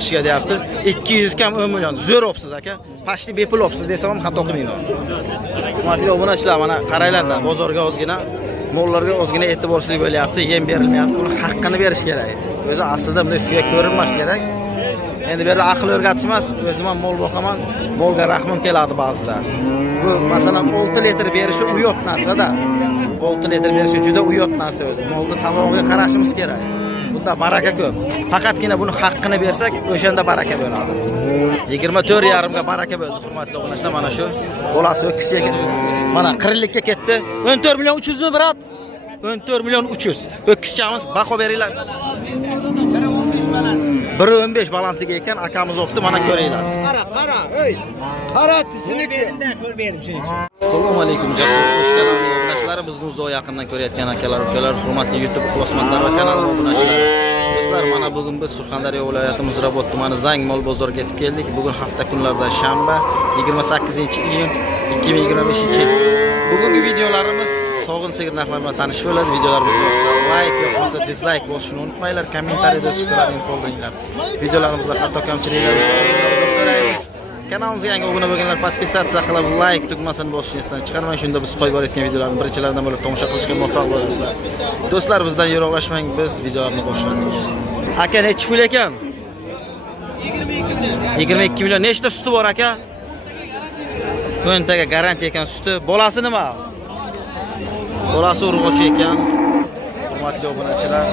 kishiga deyapti. 200 kam 10 million. Zo'r opsiz aka. Pashli bepul opsiz desam ham xato qilmayman. Hurmatli obunachilar, mana qaranglar-da, bozorga ozgina, mollarga ozgina e'tiborsizlik bo'lyapti, yem berilmayapti. Buni haqqini berish kerak. O'zi aslida bunday suyak ko'rinmas kerak. Endi bu yerda aql o'rgatish emas, o'zim ham mol boqaman, molga rahmim keladi ba'zida. Bu masalan 6 litr berishi uyot narsa-da. 6 litr berishi juda uyot narsa o'zi. Molni tamog'iga qarashimiz kerak. Bunda baraka ko'p. Faqatgina buni haqqini bersak, o'shanda baraka bo'ladi. 24,5 ga baraka bo'ldi, hurmatli obunachilar. Mana shu bolasi o'kisga mana 40 likka ketdi. 14 million 300 mi, brat? 14 million 300. O'kischamiz baho beringlar. 1.15 balandligi ekan, akamiz opti, mana ko'ringlar. Qara, ey. Qara tisiniki. Ko'rmaydim shuning uchun. Assalomu alaykum, Jasur o'z kanalining obunachilari, bizni uzoq yaqindan ko'rayotgan akalar, ukalar, hurmatli YouTube ixlosmandlar va kanal obunachilari. Do'stlar, mana bugun biz Surxondaryo viloyati Muzrabot tumani Zang mol bozoriga yetib keldik. Bugun hafta kunlaridan shanba, 28-iyun 2025-yil. Bugungi videolarimiz sog'in sigir narxlar bilan tanishib bo'ladi. Videolarimiz yoqsa like, yoqmasa dislike bosishni unutmanglar. Kommentariyada fikirlaringizni qoldiringlar. Videolarimizda xato kamchiliklar uzr so'raymiz. Kanalimizga yangi obuna bo'lganlar podpisatsiya qilib, like tugmasini bosishni esdan chiqarmang. Shunda biz qo'yib borayotgan videolarni birinchilardan bo'lib tomosha qilishga muvaffaq bo'lasizlar. Do'stlar, bizdan yiroqlashmang, biz videolarni boshladik. Aka, necha pul ekan? 22 million. Nechta suti bor aka? O'ntaga garantiya ekan suti. Bolasi nima? Bolasi urg'ochi ekan. Hurmatli obunachilar,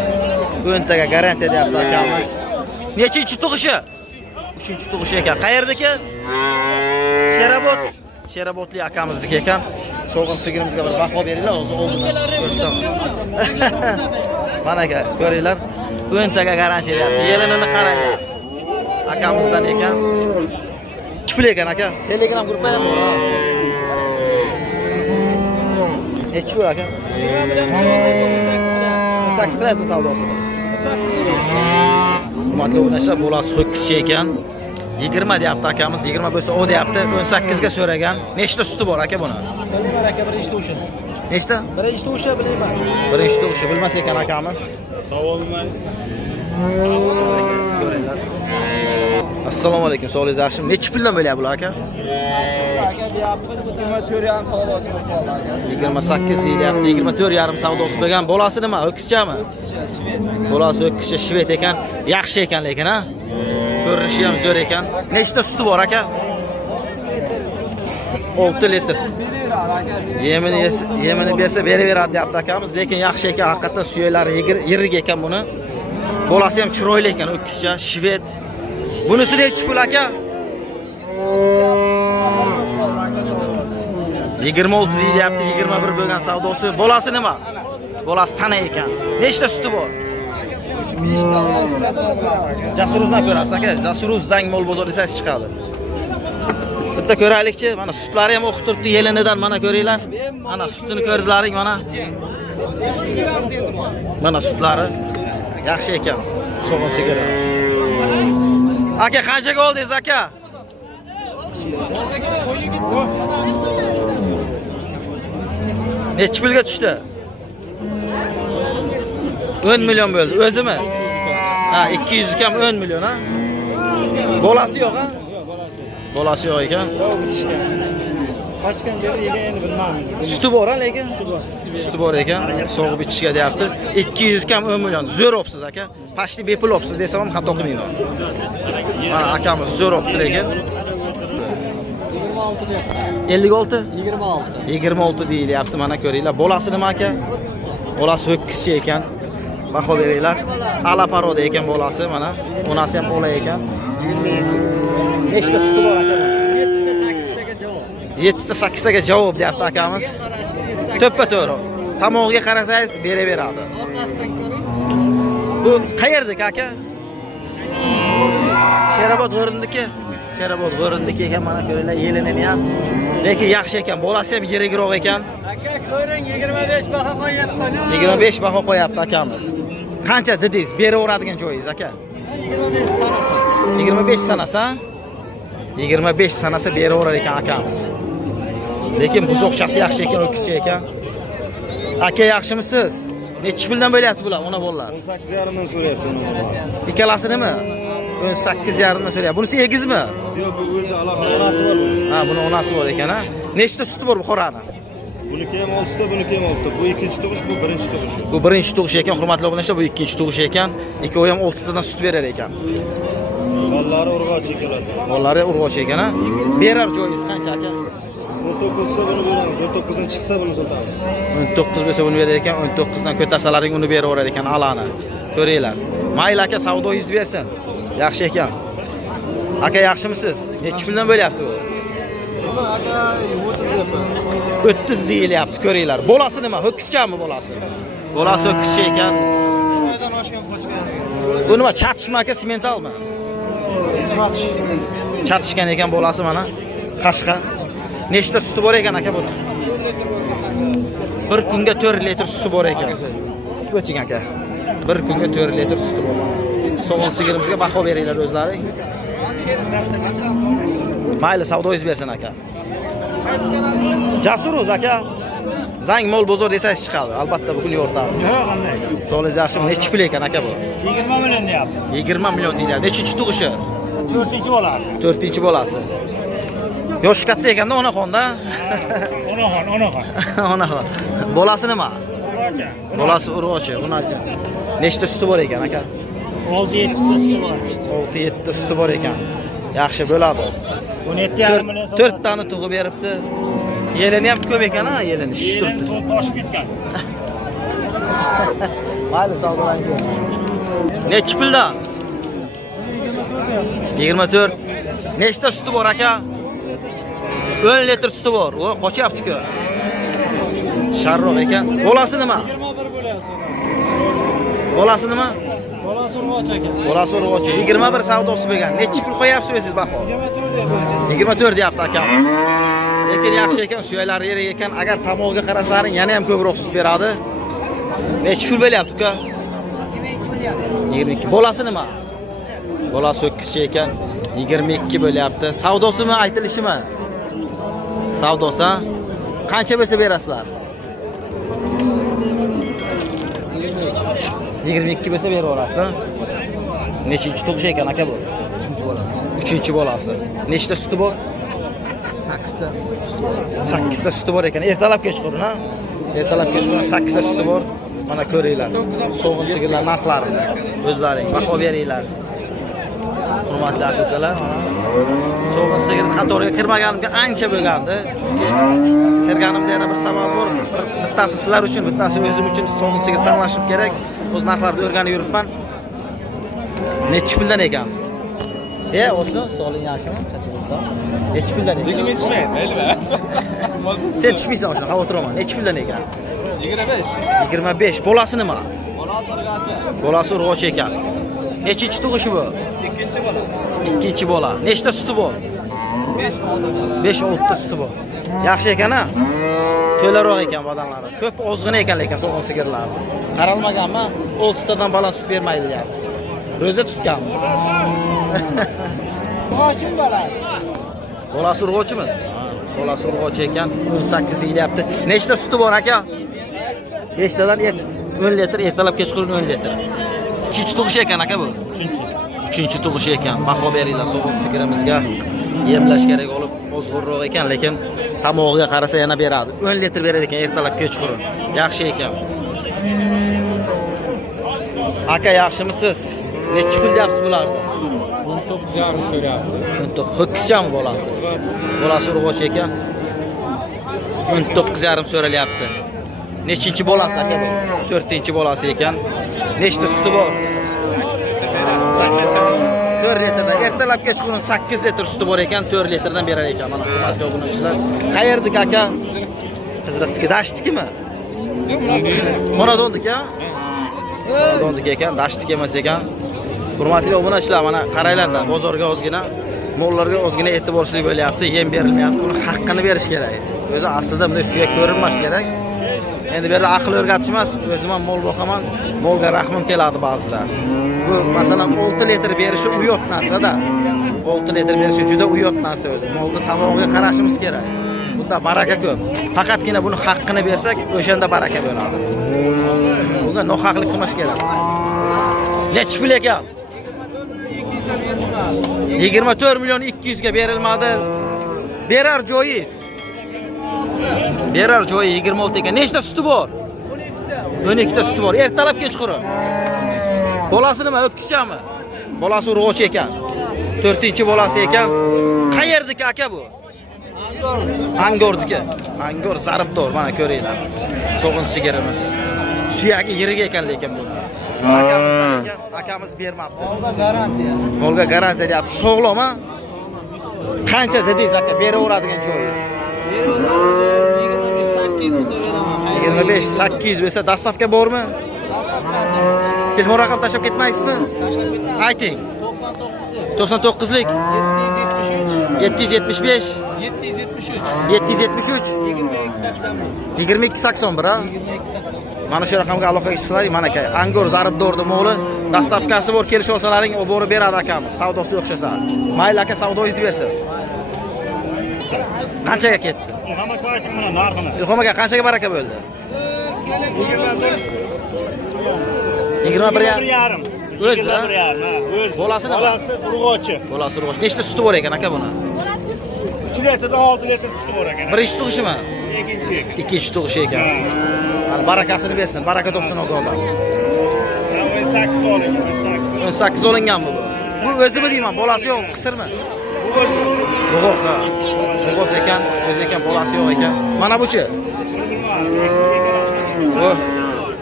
o'ntaga garantiya deyapti akamiz. Nechinchi tug'ishi? 3-tug'ishi ekan. Qayerdaki? Sherobotli akamizniki ekan. So'g'in sigirimizga bir baho beringlar, o'zi oldindan ko'rsataman. Mana aka, ko'ringlar. O'ntaga garantiya deyapti. Yelinini qaranglar. Akamizdan ekan. Pul ekan aka. Telegram gruppa ham bor. Nechi pul aka? 8 million savdosi. Hurmatli obunachilar, bolasi ho'kizcha ekan. 20 deyapti akamiz, 20 bo'lsa o deyapti. 18 ga so'ragan. Nechta suti bor aka buni? Bilmayman aka, birinchi to'shi. Nechta? Birinchi to'shi bilmayman. Birinchi to'shi bilmas ekan akamiz. Savolmay. Ko'ringlar. Assalomu alaykum, sog'ligingiz yaxshimi? Necha puldan bo'lyapti bular aka? Aka deyapmiz, 24,5 savdosi bo'lgan aka. 28 deyapti, 24,5 savdosi bo'lgan. Bolasi nima? O'kizchami? Bolasi o'kizcha, shved ekan. Yaxshi ekan lekin, ha? Ko'rinishi ham zo'r ekan. Nechta suti bor aka? 6 litr. Yemini bersa beraveradi deyapti akamiz, lekin yaxshi ekan, haqiqatan suyaklari yirik ekan buni. Bolasi ham chiroyli ekan, o'kizcha, shved. Bunisi nechi pul aka? 26 deyapti, 21 bo'lgan savdosi. Bolasi nima? Bolasi tana ekan. Nechta suti bor? 5 ta olsa sog'lab. Jasuruzdan ko'rasiz aka. Jasuruz Zang mol bozor desangiz chiqadi. Bitta ko'raylikchi. Mana sutlari ham o'qib turibdi yelinidan, mana ko'ringlar. Mana sutini ko'rdilaring mana. Mana sutlari yaxshi ekan. So'g'in sigirimiz. Aka, qanchaga oldingiz aka? Nechi pulga tushdi? 10 million bo'ldi. O'zimi? Ha, 200 kam 10 million ha. Bolasi yo'q ha? Bolasi yo'q ekan. Qachon beri yegan endi bilmayman. Suti bor ha lekin. Suti bor ekan. Sog'ib ichishga deyapti. 200 kam 10 million. Zo'r opsiz aka. Pashli bepul opsiz desam ham xato qilmayman. Mana akamiz zo'r opti lekin. 56? 26 deyilyapti, mana ko'ringlar. Bolasi nima aka? Bolasi ho'kizcha ekan. Baho beringlar. Ala paroda ekan bolasi, mana. Onasi ham ola ekan. Nechta suti bor aka? 7 ta 8 taga javob deyapti akamiz. To'ppa to'g'ri. Tamog'iga qarasangiz beraveradi. Bu qayerdaki aka? Sherobot g'orindiki. Sherobot g'orindiki ekan, mana ko'ringlar, yelinini ham. Lekin yaxshi ekan, bolasi ham yirigroq ekan. Aka, ko'ring, 25 baho qo'yapti. 25 baho qo'yapti akamiz. Qancha dedingiz? Beraveradigan joyingiz aka? 25 sanasi. 25 sanasa? 25 sanasa beraverar ekan akamiz. Lekin buzoqchasi yaxshi ekan, o'kizcha ekan. Aka, yaxshimisiz? Nechi puldan bo'lyapti bular, ona bolalar? 18,5 dan so'rayapti. Ikkalasi nima? 18,5 dan so'rayapti. Bunisi egizmi? Yo'q, bu o'zi alohida onasi bor. Ha, buni onasi bor ekan, ha. Nechta suti bor bu qorani? Buniki ham 6 ta, buniki ham 6 ta. Bu ikkinchi tug'ish, bu birinchi tug'ish. Bu birinchi tug'ish ekan, hurmatli obunachilar, bu ikkinchi tug'ish ekan. Ikkovi ham 6 tadan sut berar ekan. Bolalari urg'ochi ikkalasi. Bolalari urg'ochi ekan, ha. Berar joyingiz qancha aka? 19 sa buni beramiz, 19 dan chiqsa buni sotamiz. 19 bo'lsa buni berar ekan, 19 dan ko'tarsalaring uni beraverar ekan alani. Ko'ringlar. Mayli aka, savdoyingiz bersin. Yaxshi ekan. Aka, yaxshimisiz? Necha puldan bo'lyapti bu? Aka 30 deyapman. 30 deyilyapti, ko'ringlar. Bolasi nima? Ho'kizchami bolasi? Bolasi ho'kizcha ekan. Bundan oshgan qochgan. Bu nima? Chatishmi aka, sementalmi? Chatishgan ekan bolasi mana. Qashqa. Nechta suti bor ekan aka buni? Bir kunga 4 litr suti bor ekan. O'ting aka. Bir kunga 4 litr suti bor. So'g'in sigirimizga baho beringlar o'zlaring. Mayli, savdoyingiz bersin aka. Jasuruz aka. Zang mol bozor desangiz chiqadi. Albatta bugun yordamiz. Yo'q, qanday? Sog'ligingiz yaxshimi? Necha pul ekan aka bu? 20 million deyapmiz. 20 million deyiladi. Nechinchi tug'ishi? 4-chi bolasi. 4-bolasi. Yoshi katta ekanda onaxonda. Onaxon. Onaxon. Bolasi nima? Urg'ochi. Bolasi urg'ochi, unachi. Nechta suti bor ekan aka? 6-7 ta suti bor. 6-7 ta suti bor ekan. Yaxshi bo'ladi. 17,5 million. 4 tani tug'ib beribdi. Yelini ham ko'p ekan, ha, yelini shishib turibdi. Toshib ketgan. Mayli, savdolangiz. Nechi puldan? 24. Nechta suti bor aka? 10 litr suti bor. O, qochyapti-ku. Sharroq ekan. Bolasi nima? 21 bo'lyapti. Bolasi nima? Bolasi urg'ochi ekan. Bolasi urg'ochi. 21 savdosi bo'lgan. Nechi pul qo'yapsiz o'zingiz baho? 24 deyapman. 24 deyapti akamiz. Lekin yaxshi ekan, suyaklari yirik ekan. Agar tamog'iga qarasalaring, yana ham ko'proq sut beradi. Nechi pul bo'lyapti uka? 22. Bolasi nima? Bolasi ho'kizcha ekan. 22 bo'lyapti. Savdosimi, aytilishimi? Savdosi. Qancha bo'lsa berasizlar? 22 bo'lsa berib olasiz. Nechinchi tug'ish ekan aka bu? 3-chi bolasi. Nechta suti bor? 8 ta suti bor ekan. Ertalab kechqurun, ha? Ertalab kechqurun 8 ta suti bor. Mana ko'ringlar. So'g'in sigirlar narxlari. O'zlaring baho beringlar. Hurmatli aka-ukalar, mana so'g'in sigir qatoriga kirmaganimga ancha bo'lgandi. Chunki kirganimda yana bir sabab bor. Bittasi sizlar uchun, bittasi o'zim uchun so'g'in sigir tanlashim kerak. O'z narxlarini o'rganib yuribman. Nechi puldan ekan? O'sha so'ling yaxshimi? Qancha bo'lsa? Nechi puldan ekan? Lekin men tushmayman, maylimi? Sen tushmaysan o'sha, xavotir olma. Nechi puldan ekan? 25. 25. Bolasi nima? Bolasi urg'ochi. Bolasi urg'ochi ekan. Nechinchi tug'ishi bu? Ikkinchi bola. Ikkinchi bola. Nechta suti bor? 5-6 ta suti bor. Yaxshi ekan-a? To'laroq ekan badanlari. Ko'p ozg'ina ekan lekin so'g'in sigirlarni. Qaralmaganmi? 6 tadan baland sut bermaydi deyapti. Ro'za tutganmi? Urg'ochi bola. Bolasi urg'ochimi? Bolasi urg'ochi ekan. 18 deyilyapti. Nechta suti bor aka? 5 tadan 10 litr, ertalab kechqurun 10 litr. Ikkinchi tug'ish ekan aka bu? 3-chi tug'ish ekan. Baho beringlar so'g'in sigirimizga. Yemlash kerak olib ozg'inroq ekan, lekin tamog'iga qarasa yana beradi. 10 litr berar ekan ertalab kechqurun. Yaxshi ekan. Aka, yaxshimisiz? Nechi pul deyapsiz bularni? 19,5 so'rayapti. 19. Ho'kizchami bolasi? Bolasi urg'ochi ekan. 19,5 so'ralyapti. Nechinchi bolasi aka bu? 4-bolasi ekan. Nechta suti bor? 4 litrdan. Ertalab kechqurun 8 litr suti bor ekan, 4 litrdan berar ekan. Mana hurmatli obunachilar. Qayerdiki aka? Qiziriqdiki, Dashtdikimi? Xonadondiki, ha? Xonadondiki ekan, Dashtdiki emas ekan. Hurmatli obunachilar, mana qaranglar-da, bozorga ozgina, mollarga ozgina e'tiborsizlik bo'lyapti, yem berilmayapti. Buni haqqini berish kerak. O'zi aslida bunday suyak ko'rinmas kerak. Endi bu yerda aql o'rgatish emas, o'zim ham mol boqaman, molga rahmim keladi ba'zida. Bu masalan 6 litr berishi uyot narsa-da. 6 litr berishi juda uyot narsa o'zi. Molni tamog'iga qarashimiz kerak. Bunda baraka ko'p. Faqatgina buni haqqini bersak, o'shanda baraka bo'ladi. Bunda nohaqlik qilmash kerak. Nechchi pul ekan? 24 milyon 200 ga berilmadi. Berar joyingiz. Berar joyi 26 ekan. Nechta suti bor? 12 ta suti bor. Ertalab kechqurun. Bolasi nima? O'tkizchami? Bolasi urg'ochi ekan. 4-bolasi ekan. Qayerdiki aka bu? Angordiki. Angor zaribdor, mana ko'ringlar. So'g'in sigirimiz. Suyagi yiriga ekan lekin bu. Akamiz bermabdi. Olga garantiya. Olga garantiya deyapti. Sog'lom a? Qancha dedingiz aka beraveradigan joyingiz? 25-800 bo'lsa dastavka bormi? Telefon raqam tashlab ketmaysizmi? Ayting. 99lik 775 773 2281 ha? Mana shu raqamga aloqaga chiqsalaring, mana aka Angor zaribdorni mo'li, dastavkasi bor, kelishib olsalaring, olib borib beradi akamiz. Savdosi o'xshasa. Mayli aka, savdoingizni bersin. Qanchaga ketdi? Hamma ayting mana narxini. Ilhom aka qanchaga baraka bo'ldi? 21 yarim. O'zi, ha? 1,5 ha. O'zi. Bolasi nima? Bolasi urg'ochi. Bolasi urg'ochi. Nechta suti bor ekan aka buni? 3 litrdan 6 litr suti bor ekan. Birinchi tug'ishimi? Ikkinchi ekan. Ikkinchi tug'ishi ekan. Hali barakasini bersin. Baraka topsin o'g'illar. 18 olingan. 18 olingan bu. Bu o'zimi deyman, bolasi yo'q, qisirmi? Urg'ochi. Bo'g'oz ha. Bo'g'oz ekan, o'zi ekan, bolasi yo'q ekan. Mana buchi. Bu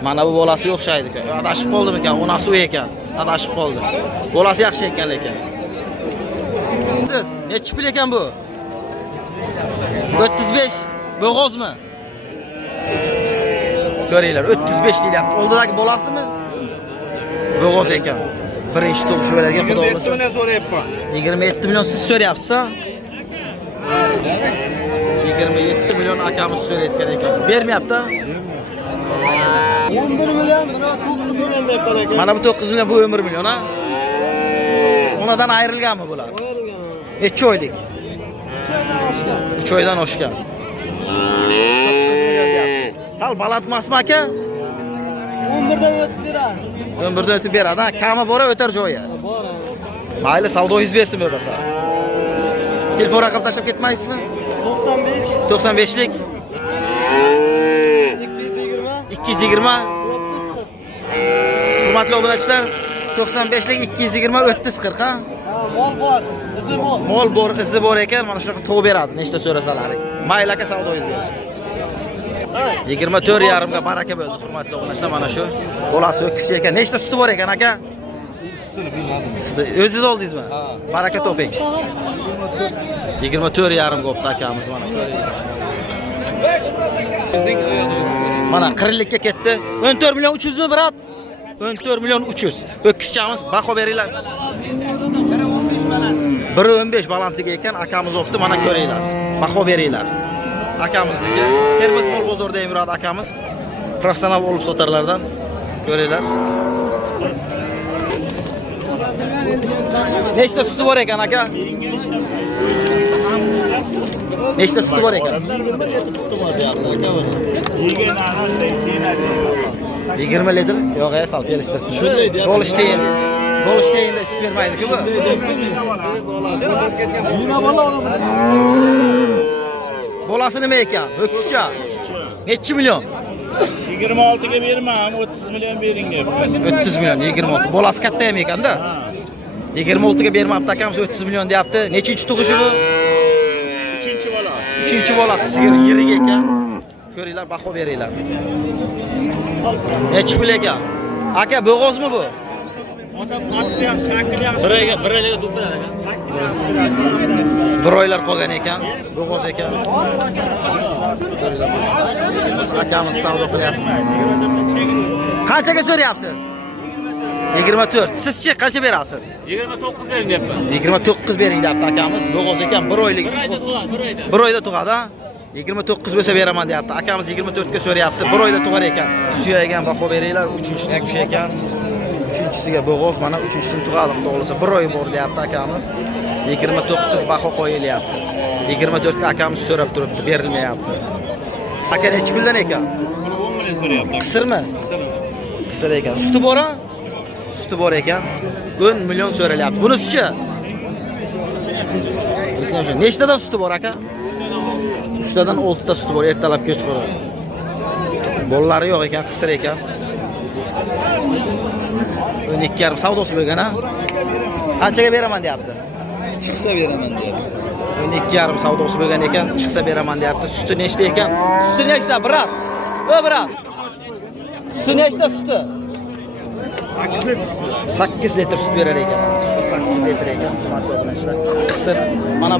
mana bu bolasi o'xshaydi ekan. Adashib qoldimi ekan? Onasi u ekan. Adashib qoldi. Bolasi yaxshi ekan lekin. Siz nechi pul ekan bu? 35 bo'g'ozmi? Ko'ringlar, 35 deyapti. Oldidagi bolasimi? Bo'g'oz ekan. Birinchi tug'ish bo'ladigan xudo 27 bo'lsa. million so'rayapman. 27 million siz so'rayapsiz-a? 27 million akamiz so'rayotgan ekan. Bermayapti. 11 million, buni 9 million deyapman aka. Mana bu 9 million, bu 11 million ha. Onadan ayrilganmi bular? Necha oylik? 3 oydan oshgan. 9 million deyapsiz. Sal baland emasmi aka? 11dan o'tib beradi. 11dan o'tib beradi. Ha, kami bora o'tar joyi. Bor. Mayli, savdoingiz bersin bo'lmasa. Telefon raqam tashlab ketmaysizmi? 95 95lik 220 220 30 40. Hurmatli obunachilar, 95lik 220 3040 ha? Ha, mol bor, izi bor. Mol bor, izi bor ekan, mana shunaqa tug'ib beradi, nechta so'rasalaring. Mayli aka, savdoingiz bersin. 24,5 ga baraka bo'ldi, hurmatli obunachilar, mana shu. Bolasi o'kisi ekan. Nechta suti bor ekan aka? Siz o'zingiz oldingizmi? Baraka toping. 24,5 ga o'pdi akamiz, mana ko'ringlar. Mana qirlikka ketdi. 14 million 300 mi brat? 14 million 300. O'kkischamiz baho beringlar. 1.15 balandligi ekan, akamiz o'pdi, mana ko'ringlar. Baho beringlar. Akamizniki Termiz mol bozorida yuradi akamiz. Professional olib sotarlardan. Ko'ringlar. Nechta suti bor ekan aka? Nechta suti bor ekan? 20 litr? Yo'q, sal kelishtirsin. Shunday deyapti. Golishtayn. Golishtaynda sut bermaydi-ku bu. Nima bola olaman? Bolasi nima ekan? O'kkizcha. Necha million? 26 ga bermam, 30 million bering deb. 30 million, 26. Bolasi katta ham ekan-da. 26 ga bermabdi akamiz, 30 million deyapti. Nechinchi tug'ishi bu? 3-chi bolasi. 3-bolasi, sigir yirik ekan. Ko'ringlar, baho beringlar. Necha pul ekan? Aka, bo'g'ozmi bu? Odam qattiq yaxshi, shakli yaxshi. Biriga to'plar ekan. Bir oylar qolgan ekan, bo'g'oz ekan. Ko'ringlar. Akamiz savdo qilyapti. Qanchaga so'rayapsiz? 24. Sizchi qancha berasiz? 29 bering deyapman. 29 bering deyapti akamiz. Bo'g'oz ekan, 1 oylik. 1 oyda tug'adi, ha? 29 bo'lsa beraman deyapti. Akamiz 24 ga so'rayapti. 1 oyda tug'ar ekan. Suyagan baho beringlar. 3-chi tug'ish ekan. 3-chisiga bo'g'oz, mana 3-chisini tug'adi, xudo xolasa 1 oy bor deyapti akamiz. 29 baho qo'yilyapti. 24 ga akamiz so'rab turibdi, berilmayapti. Aka necha puldan ekan? 10 million so'rayapti. Qisirmi? Qisir ekan. Suti bor-a? Suti bor ekan. 10 million so'ralyapti. Bunisichi? Nechtadan suti bor aka? 3tadan 6ta suti bor, ertalab kechqurun. Bolalari yo'q ekan, qisir ekan. 12,5 savdosi bo'lgan ha. Qanchaga beraman deyapti? Chiqsa beraman deyapti. 12,5 savdosi bo'lgan ekan, chiqsa beraman deyapti. Suti nechta ekan? Suti nechta, brat? Brat. Suti nechta suti? 8 litr sut berar ekan. Suti 8 litr ekan. Hurmatli obunachilar. Qisir. Mana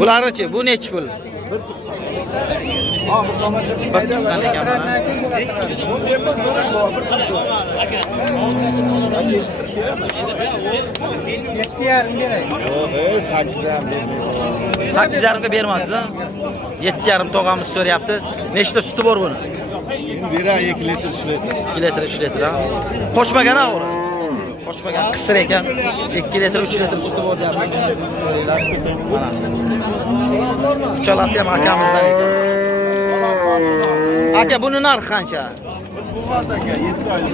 bularichi, bu nechi pul? Bir tuqqan ekan mana. Yo'q, 8,5 ga bermadingiz ha? 7,5 tog'amiz so'rayapti. Nechta suti bor buni? bira 2 litr 3 litr. 2 litr 3 litr ha. Qo'shmagan ha uni. Qo'shmagan qisir ekan. 2 litr 3 litr suti bor deyapti. Mana. Uchalasi ham akamizdan ekan. Aka buni narxi qancha? Bo'lmas aka 7 oylik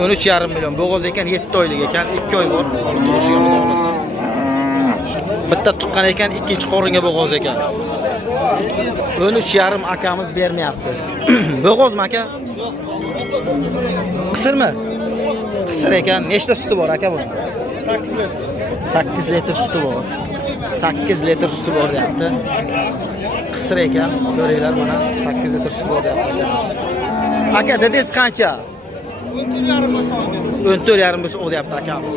13,5 million. Bo'g'oz ekan 7 oylik ekan. 2 oy bor. Olib turishiga xudo xolasa. Bitta tuqqan ekan, ikkinchi qoringa bo'g'oz ekan. 13,5 akamiz bermayapti. Bo'g'ozmi aka? Qisirmi? Qisir ekan. Nechta suti bor aka buni? 8 litr. 8 litr suti bor. 8 litr suti bor deyapti. Qisir ekan. Ko'ringlar mana 8 litr suti bor deyapti akamiz. Aka dedingiz qancha? 14,5 bo'lsa o deyapti akamiz.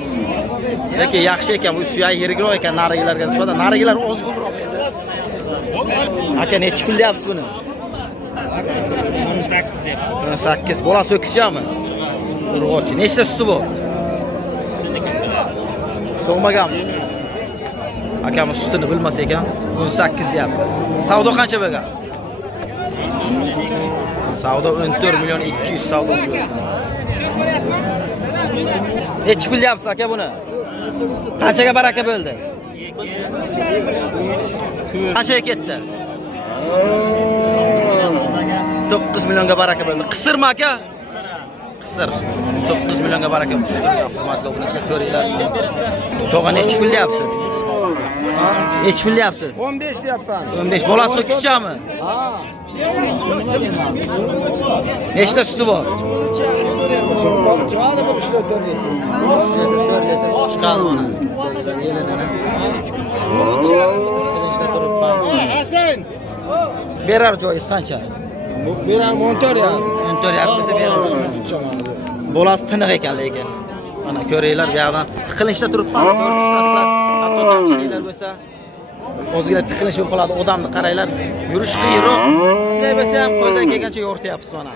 Lekin yaxshi ekan, bu suyak yirigroq ekan narigilarga nisbatan. Narigilar ozg'unroq edi. Aka nechi pul deyapsiz buni? 18 deyapti. 8. Bolasi o'kishami? Urg'ochi. Nechta suti bor? So'ngmaganmisiz? Akamiz sutini bilmas ekan, 18 deyapti. Savdo qancha bo'lgan? Savdo 14 million 200 savdosi bo'ldi. Nechi pul deyapsiz aka buni? Qanchaga baraka bo'ldi? Qanchaga ketdi? 9 millionga baraka bo'ldi. Qisirmi aka? Qisir. 9 millionga baraka tushdi. Hurmatli obunachilar, ko'ringlar. To'g'a nechi pul deyapsiz? Nechi pul deyapsiz? 15 deyapman. 15. Bolasi o'kishami? Ha. Nechta suti bor? Chiqadi bir 3 litr. 4 litr sut chiqadi mana. Yelinini. Qilishda turibman. Hasan. Berar joyingiz qancha? Bu berar 14 ya. 14,5 bo'lsa berasiz. Bolasi tiniq ekan lekin. Mana ko'ringlar, bu yoqdan tiqilinchda turibman. Ko'rishlasizlar. Hatto kamchiliklar bo'lsa o'zingizga tiqilish bo'lib qoladi. Odamni qaranglar, yurish qiyinroq. Shunday bo'lsa ham qo'ldan kelgancha yo'rtyapsiz mana.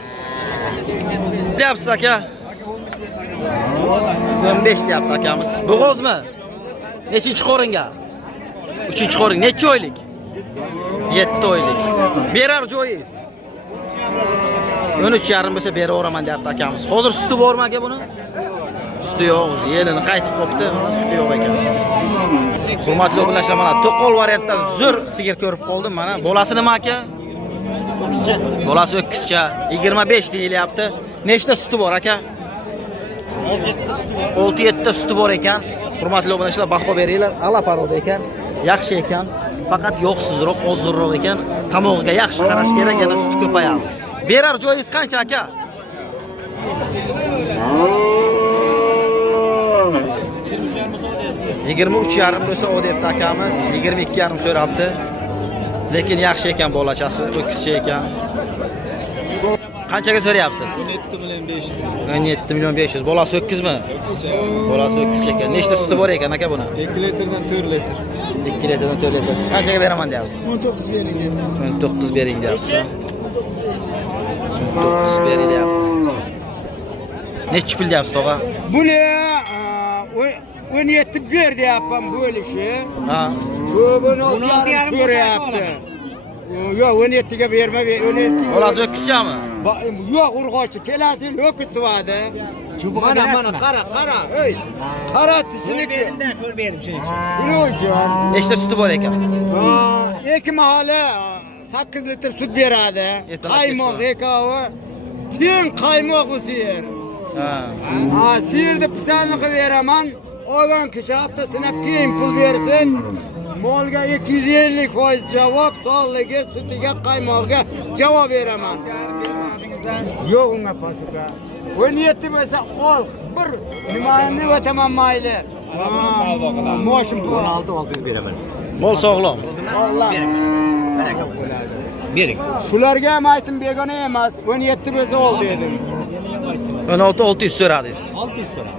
Deyapsiz aka? 15 deyapti akamiz. Bo'g'ozmi? Nechinchi qoringa? 3-qorin. Necha oylik? 7 oylik. Berar joyingiz? 13,5 bo'lsa beraveraman deyapti akamiz. Hozir suti bormi aka buni? Suti yo'q, yelini qaytib qopti, suti yo'q ekan. Hurmatli obunachilar, mana to'qol variantdan zo'r sigir ko'rib qoldim mana. Bolasi nima aka? O'kischa. Bolasi o'kischa. 25 deyilyapti. Nechta suti bor aka? 6-7 ta suti bor ekan. Hurmatli obunachilar, baho beringlar. Ala paroda ekan. Yaxshi ekan. Faqat yo'qsizroq, ozg'irroq ekan. Tomog'iga yaxshi qarash kerak, yana suti ko'payadi. Berar joyingiz qancha aka? 23,5 bo'lsa o debdi akamiz. 22,5 so'rabdi. Lekin yaxshi ekan bolachasi, o'kischa ekan. Qanchaga so'rayapsiz? 17 million 500. 17 million 500. Bolasi o'kizmi? Bolasi o'kischa ekan. Nechta suti bor ekan aka buni? 2 litrdan 4 litr. 2 litrdan 4 litr. Siz qanchaga beraman deyapsiz? 19 bering deyapman. 19 bering deyapsiz. 19 bering deyapti. Nechi pul deyapsiz tog'a? Buni 17 ber deyapman bo'lishi. Ha. Buni 6,5 so'rayapti. Yo'q, 17 ga berma, 17. Bolasi o'kizchami? Yo'q, urg'ochi. Kelasi yil o'kiz tuvadi. Mana qara. Ey. Qara tishniki. Ko'r berdim shuning uchun. Buning uchun. Nechta suti bor ekan? Ikki mahali 8 litr sut beradi. Qaymoq ekovi. Teng qaymoq bu sigir. Ha. Sigirni pisanni qilib beraman. olgan kishi haftasına keyin pul bersin. Molga 250% javob, sonligi, sutiga, qaymog'iga javob beraman. Yo'q unga pasuka. 17 bo'lsa ol. Bir nimani o'taman mayli. Moshim 16-600 beraman. Mol sog'lom. Sog'lom. Bering. Shularga ham aytim begona emas. 17 bo'lsa ol dedim. 16-600 so'radingiz. 600 so'ra.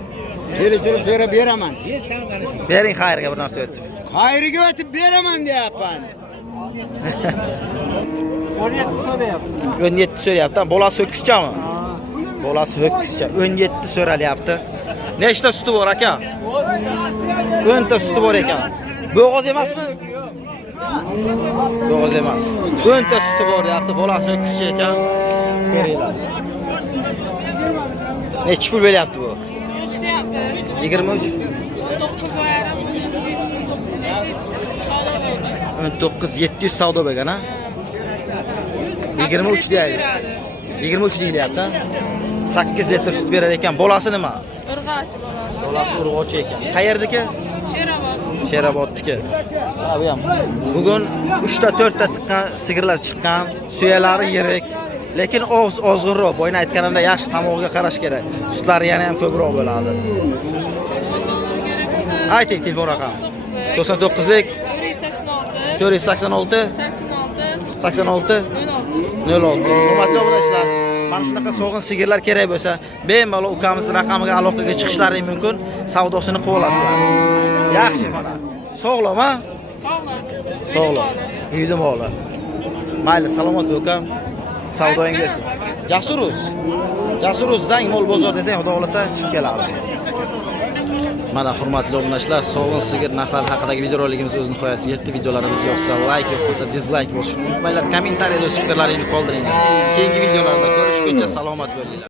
Kelishtirib beraman. Sen qani shu. Bering xayrga bir narsa o'tib. Xayriga o'tib beraman deyapman. 17 so'rayapti. 17 so'rayapti. Bolasi ho'kizchami? Bolasi ho'kizcha. 17 so'ralyapti. Nechta suti bor aka? 10 ta suti bor ekan. Bo'g'oz emasmi? Bo'g'oz emas. 10 ta suti bor deyapti. Bolasi ho'kizcha ekan. Beringlar. Necha pul beryapti bu? 23. 19,700 savdo bo'lgan ha? 23 deydi. 23 deyilyapti. 8 litr sut berar ekan. Bolasi nima? Urg'ochi bolasi. Bolasi urg'ochi ekan. Qayerdiki? Sherobod. Sherobodniki. Bu ham. Bugun 3 ta 4 ta tiqqan sigirlar chiqqan, suyalari yirik, lekin ozg'inroq. Boyni aytganimda yaxshi tamog'iga qarash kerak. Sutlari yana ham ko'proq bo'ladi. Ayting telefon raqam. 99lik 486 86 06. Hurmatli obunachilar, mana shunaqa sog'in sigirlar kerak bo'lsa, bemalol ukamizning raqamiga aloqaga chiqishlari mumkin. Savdosini qilib olasizlar. Yaxshi mana. Sog'lom, ha? Sog'lom. Uyda moli. Mayli, salomat bo'l ukam. Savdoingiz. Jasuruz zang mol bozor desang, xudo xolasa chiqib keladi. Mana hurmatli obunachilar, sog'in sigir narxlari haqidagi videorolikimiz o'z nihoyasiga yetdi. Videolarimiz yoqsa like, yo'qsa dislike bosishni unutmanglar. Kommentariyada o'z fikrlaringizni qoldiringlar. Keyingi videolarda ko'rishguncha salomat bo'linglar.